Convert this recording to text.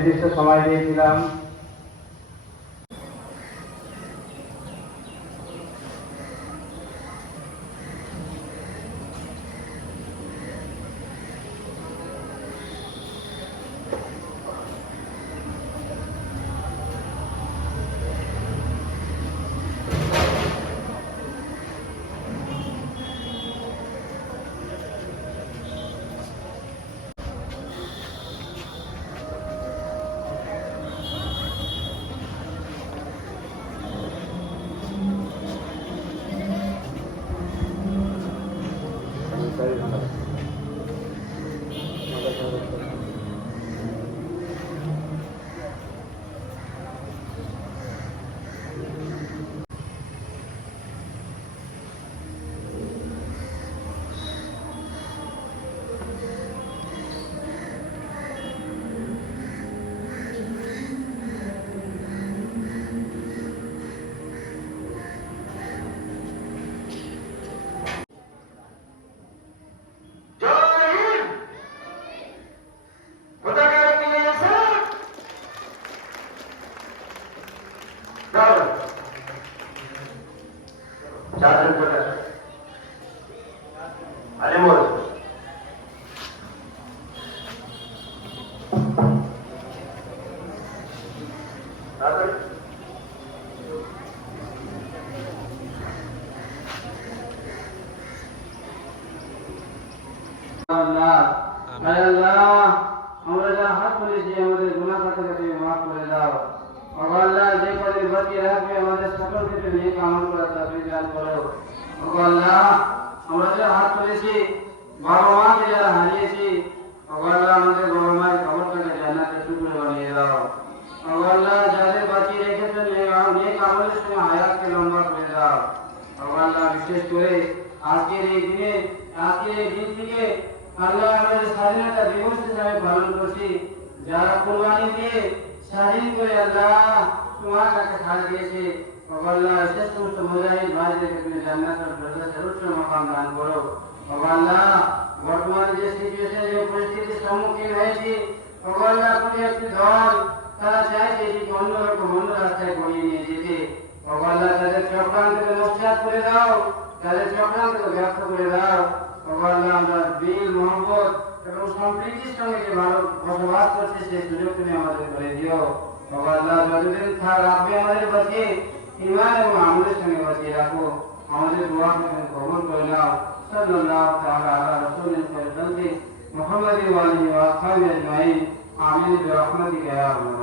নির্দিষ্ট সময় দিয়েছিলাম। আমরা যারা হাত তুলেছি আমাদের গুনাহ খাতাকে তুমি মাফ করে দাও। আল্লাহ যে পরে বাঁচিয়ে রাখবে আমাদের সকলকে তুমি নেক আমল করার তৌফিক দান করো। আল্লাহ আমরা যারা হাত তুলেছি বাবা মাকে যারা হারিয়েছি আল্লাহ আমাদের বাবা মায়ের কবরটাকে জান্নাতের টুকরো বানিয়ে দাও। আল্লাহ যাদের বাঁচিয়ে রেখেছেন নেক আমলের সঙ্গে হায়াতকে লম্বা করে দাও। আল্লাহ বিশেষ করে আজকের এই দিন থেকে আল্লাহ আমাদের স্বাধীনতা দিবস হিসাবে পালন করছি। যারা কুরবানি দিয়ে স্বাধীন করে আল্লাহ তোমার কাছে ছাড় দিয়েছে আল্লাহ সে সমস্ত মুজাহিদ ভাইদেরকে তুমি জান্নাতের ফেরদৌসের উচ্চ মাকাম দান করো। আল্লাহ বর্তমানে যে সিচুয়েশন যে পরিস্থিতির সম্মুখীন হয়েছি আল্লাহ কোনো একটি দল তারা চাইছে এটিকে অন্যরকম অন্য রাস্তায় গড়িয়ে নিয়ে যেতে। আল্লাহ তাদের চক্রান্তকে নস্যাৎ করে দাও, তাদের চক্রান্তকে ব্যর্থ করে দাও। আল্লাহ আমরা দিল মোহাম্মদ এবং সম্প্রীতির সঙ্গে যে ভালো বসবাস করছে সেই সুযোগ তুমি আমাদের করে দিও। আল্লাহ যতদিন রাখবে আমাদের বাঁচিয়ে ঈমান এবং আমলের সঙ্গে বাঁচিয়ে রাখো। আমাদের দোয়াকে তুমি কবুল করে নাও। সাল্লাল্লাহু তাআলা আলা রাসূলিল কারীম মুহাম্মাদি ওয়া আলিহি ওয়া আসহাবিহি আজমাইন। আমিন বিরহমাতিকা ইয়া আরহামার